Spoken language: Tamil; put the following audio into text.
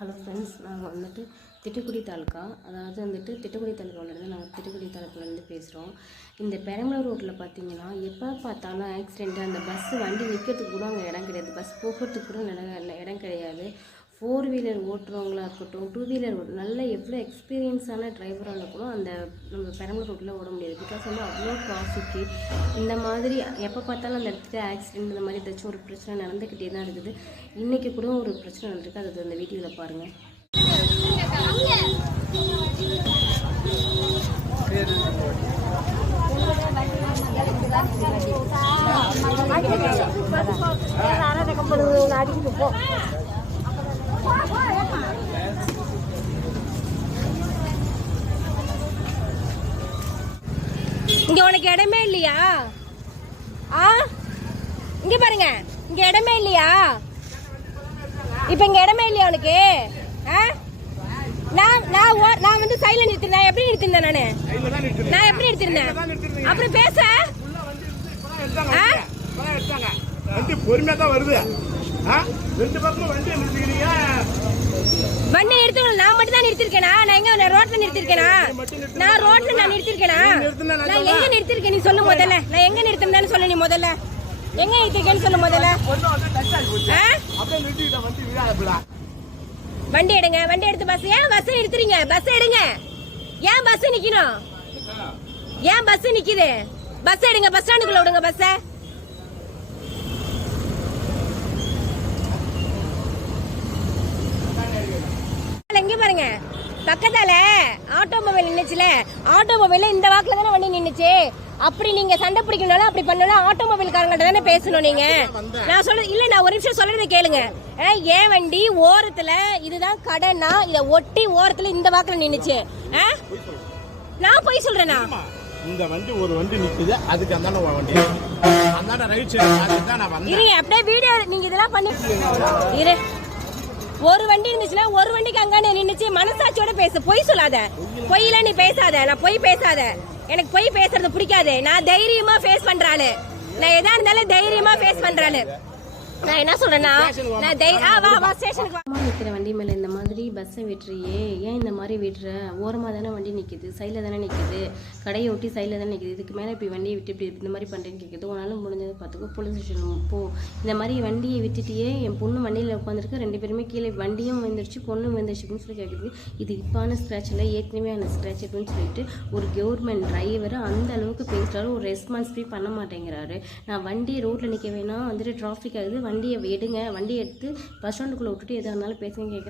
ஹலோ ஃப்ரெண்ட்ஸ், நாங்கள் வந்துட்டு திட்டுக்குடி தாலுக்கா, அதாவது வந்துட்டு திட்டுக்குடி தாலுக்காவிலேருந்து நாங்கள் திட்டுக்குடி தாலுக்காவிலேருந்து பேசுகிறோம். இந்த பெரம்பலூர் ரோட்டில் பார்த்தீங்கன்னா எப்போ பார்த்தாலும் ஆக்சிடெண்ட்டு. அந்த பஸ்ஸு வண்டி நிற்கிறதுக்கு கூட அங்கே இடம் கிடையாது, பஸ் போகிறதுக்கு கூட இடம் கிடையாது. 4 வீலர் ஓட்டுறவங்களா இருக்கட்டும், 2 வீலர் நல்ல எவ்வளோ எக்ஸ்பீரியன்ஸான டிரைவராக இருக்கணும் அந்த நம்ம பெரம்பலூர் ரோட்டில் ஓட முடியாது. பிகாஸ் வந்து அவ்வளோ டிராஃபிக்கு. இந்த மாதிரி எப்போ பார்த்தாலும் அந்த இடத்துல ஆக்சிடெண்ட் இந்த மாதிரி ஏதாச்சும் ஒரு பிரச்சனை நடந்துக்கிட்டே தான் இருக்குது. இன்றைக்கி கூட ஒரு பிரச்சனை நடந்திருக்கு, அது அந்த வீடியோவில் பாருங்கள். இங்க உனக்கு இடமே இல்லையா? இங்க பாருங்க, இங்க இடமே இல்லையா? இப்ப இங்க இடமே இல்லையா உனக்கு? நான் வந்து சைடுல நிறுத்தினேன். எப்படி நிறுத்தினேன் நானு? நான் எப்படி நிறுத்தினேன்? அப்புறம் பேச பொறுமையா தான் வருது. ரெண்டு பக்கமும் வண்டி நிறுத்திக்கிறீங்க. வண்டி நிறுத்தணும். நான் மட்டும் தான் நிறுத்திருக்கேனா? நான் எங்க ரோட்ல நிறுத்திருக்கேனா? நான் ரோட்ல நான் நிறுத்திருக்கேனா? நான் எங்க நிறுத்திருக்கேன் நீ சொல்லு முதல்ல. நான் எங்க நிறுத்தினேன்னு சொல்லு நீ முதல்ல. எங்க நிறுத்திருக்கேன்னு சொல்லு முதல்ல. வண்டி எடுங்க, வண்டி எடுத்து பஸ். ஏன் பஸ் எடுத்துறீங்க? பஸ் எடுங்க. ஏன் பஸ் நிக்கணும்? ஏன் பஸ் நிக்குது? பஸ் எடுங்க, பஸ் ஸ்டாண்டுக்குள்ள விடுங்க பஸ். இங்க பாருங்க, பக்கத்தால ஆட்டோமொபைல் நின்னுச்சுல, ஆட்டோமொபைல்ல இந்த வாக்குல தானே வண்டி நின்னுச்சு. அப்படி நீங்க சண்டை பிடிக்கணும்னாலும் அப்படி பண்ணலாம், ஆட்டோமொபைல் காரங்கள்ட்ட தானே பேசணும் நீங்க. நான் சொல்றது இல்ல, நான் ஒரு நிமிஷம் சொல்றதை கேளுங்க. ஏன் வண்டி ஓரத்துல இதுதான் கடைன்னா இத ஒட்டி ஓரத்துல இந்த வாக்குல நின்னுச்சு. நான் போய் சொல்றேனா? இந்த வண்டி ஒரு வண்டி நிக்குது, அதுக்கு அந்தான வண்டி அந்தான ரைட் சைடு அதுதான் நான் வந்தேன். இருங்க, அப்படியே வீடியோ நீங்க இதெல்லாம் பண்ணி இரு. ஒரு வண்டி இருந்துச்சுன்னா ஒரு வண்டிக்கு அங்கானே நின்னுச்சு. மனசாட்சியோட பேசு, பொய் சொல்லாத. பொய்யில நீ பேசாத. நான் பொய் பேசாத. எனக்கு பொய் பேசுறது பிடிக்காது. நான் தைரியமா ஃபேஸ் பண்றாளு. நான் எதா இருந்தாலும் தைரியமா ஃபேஸ் பண்றாளு. நான் என்ன சொல்றேன்னா, நான் ஸ்டேஷனுக்கு நிற்கிற வண்டி மேலே இந்த மாதிரி பஸ்ஸை விட்டுறியே, ஏன் இந்த மாதிரி விட்டுற? ஓரமாக தானே வண்டி நிற்கிது, சைடில் தானே நிற்கிது, கடையை ஒட்டி சைடில் தானே நிற்கிது. இதுக்கு மேலே இப்படி வண்டியை விட்டு இப்படி இந்த மாதிரி பண்ணுறேன்னு கேட்குது. உன்னாலும் முடிஞ்சதை பார்த்துக்கோ, போலீஸ் ஸ்டேஷன் போ. இந்த மாதிரி வண்டியை விட்டுட்டியே, என் பொண்ணு வண்டியில் உட்காந்துருக்கு, 2 பேருமே கீழே, வண்டியும் வந்துருச்சு பொண்ணும் வந்துருச்சு அப்படின்னு சொல்லி கேட்குது. இது இப்பான ஸ்க்ராட்ச் இல்லை, ஏற்கனவே அந்த ஸ்க்ராட்ச் அப்படின்னு சொல்லிட்டு ஒரு கவர்மெண்ட் டிரைவர் அந்த அளவுக்கு பேசுகிறாரு, ஒரு ரெஸ்பான்சிபிலிட்டி பண்ண மாட்டேங்கிறாரு. நான் வண்டியை ரோட்டில் நிற்க வேணாம், வந்துட்டு டிராஃபிக் ஆகுது, வண்டியை எடுங்க, வண்டியை எடுத்து பஸ் ஸ்டாண்டுக்குள்ளே விட்டுட்டு எதாக இருந்தாலும் பேசுங்க கேட்குறேன்.